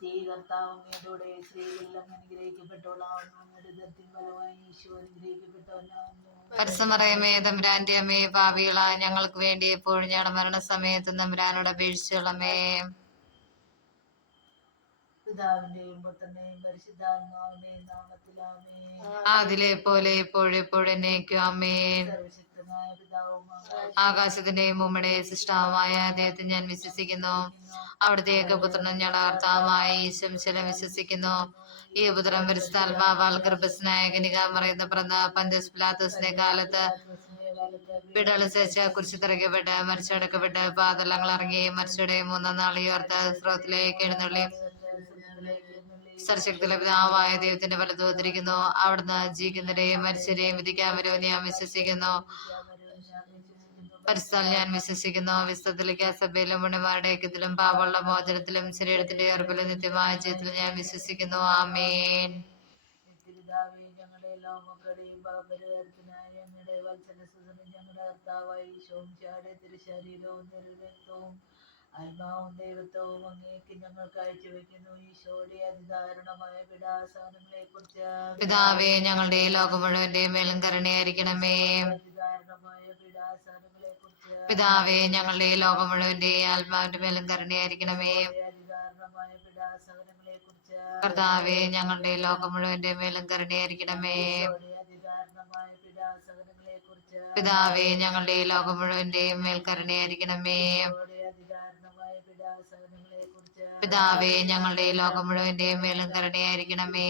കർത്താവമ്മയോടെ സ്ത്രീകളെല്ലാം അനുഗ്രഹിക്കപ്പെട്ടവളാവുന്നു, ദുരിതത്തിൻ ഫലമായി ഈശോ അനുഗ്രഹിക്കപ്പെട്ടവനാവുന്നു. പരിസമറയമേ തമ്പുരാന്റെ അമ്മേ, പാപികളായ ഞങ്ങൾക്ക് വേണ്ടി എപ്പോഴും ഞങ്ങളുടെ മരണസമയത്ത് തമ്പുരാനോട് അപേക്ഷിച്ചോളമേ. പിതാവിന്റെയും പുത്രന്റെയും പരിശുദ്ധാത്മാവിന്റെയും നാമത്തിലാമേ. അതിലെ പോലെ എപ്പോഴും എന്നേക്കും ആമേൻ. സർവശക്തനായ പിതാവും ആകാശത്തിന്റെയും ഭൂമിയുടെ സൃഷ്ടാവുമായ ദൈവത്തെ ഞാൻ വിശ്വസിക്കുന്നു. അവിടുത്തെ ഏകപുത്രനും ഞങ്ങളുടെ കർത്താവുമായ ഈശോമിശിഹായെ വിശ്വസിക്കുന്നു. ഈ പുത്രൻ പരിശുദ്ധാത്മാവാൽ ഗർഭസ്ഥനായ കന്യകാമറിയത്തിൽ പിറന്ന പന്തിയോസ് പിലാത്തോസിന്റെ കാലത്ത് പീഡകൾ സഹിച്ച് കുരിശിൽ മരിച്ചടക്കപ്പെട്ട് പാതാളത്തിൽ ഇറങ്ങി, മരിച്ചവരുടെ മൂന്നാം നാൾ ഉയർത്ത് സ്രോതത്തിലേക്ക് എഴുന്നള്ളി, സർവശക്തിയുള്ള പിതാവായ ദൈവത്തിന്റെ വലത്തുവന്നിരിക്കുന്നു. അവിടുന്ന് ജീവിക്കുന്നവരെയും മരിച്ചവരെയും വിധിക്കാൻ വരുമെന്ന് ഞാൻ വിശ്വസിക്കുന്നു. പരിശുദ്ധത്തിൽ ഞാൻ വിശ്വസിക്കുന്നു. വിശുദ്ധത്തിലേക്ക് സഭയിലും പുണ്യന്മാരുടെ ഐക്യത്തിലും പാപങ്ങളുടെ മോചനത്തിലും ശരീരത്തിന്റെ ഉയർപ്പിലും നിത്യമായ ജീവിതത്തിലും ഞാൻ വിശ്വസിക്കുന്നു. ആമേൻ. നിത്യപിതാവേ, ഞങ്ങളുടെ എല്ലാ മക്കളുടെയും പാപപരിഹാരത്തിനായി ഞങ്ങളുടെ വത്സലസുതനും ഞങ്ങളുടെ കർത്താവായ ഈശോമിശിഹായുടെ തിരുശരീരവും തിരുരക്തവും ആത്മാവും ദൈവത്വവും അങ്ങേക്ക് ഞങ്ങൾ കാഴ്ചവെക്കുന്നു. ഈശോയുടെ അതിദാരുണമായ പീഡാസഹനങ്ങളെ കുറിച്ച് പിതാവേ, ഞങ്ങളുടെ ലോകം മുഴുവന്റെ മേലും കരുണയായിരിക്കണമേ. അതിദാരുണമായ പീഡാസഹനങ്ങളെ കുറിച്ച് പിതാവേ, ഞങ്ങളുടെ ലോകം മുഴുവന്റെ ആത്മാവിന്റെ മേലും കരുണയായിരിക്കണമേ. അതിദാരുണമായ പീഡാസഹനങ്ങളെ കുറിച്ച് കർത്താവേ, ഞങ്ങളുടെ ലോകം മുഴുവന്റെ മേലും കരുണയായിരിക്കണമേ. അതിദാരുണമായ പീഡാസഹനങ്ങളെ കുറിച്ച് പിതാവേ, ഞങ്ങളുടെ ലോകം മുഴുവന്റെ മേൽ കരുണയായിരിക്കണമേ. അതിദാരുണമായ പീഡാസഹനങ്ങളെ കുറിച്ച് പിതാവേ, ഞങ്ങളുടെ ലോകം മുഴുവന്റെ മേലും കരുണയായിരിക്കണമേ.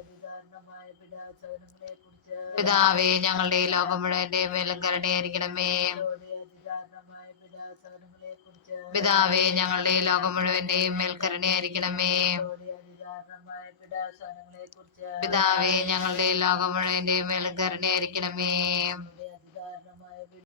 അതിദാരുണമായ പീഡാസഹനങ്ങളെ കുറിച്ച് പിതാവേ, ഞങ്ങളുടെ ലോകം മുഴുവന്റെ മേലും കരുണയായിരിക്കണമേ. അതിദാരുണമായ പീഡാസഹനങ്ങളെ കുറിച്ച് പിതാവേ, ഞങ്ങളുടെ ലോകം മുഴുവന്റെ മേൽ കരുണയായിരിക്കണമേ. അതിദാരുണമായ പീഡാസഹനങ്ങളെ കുറിച്ച് പിതാവേ, ഞങ്ങളുടെ ലോകം മുഴുവന്റെ മേലും കരുണയായിരിക്കണമേ.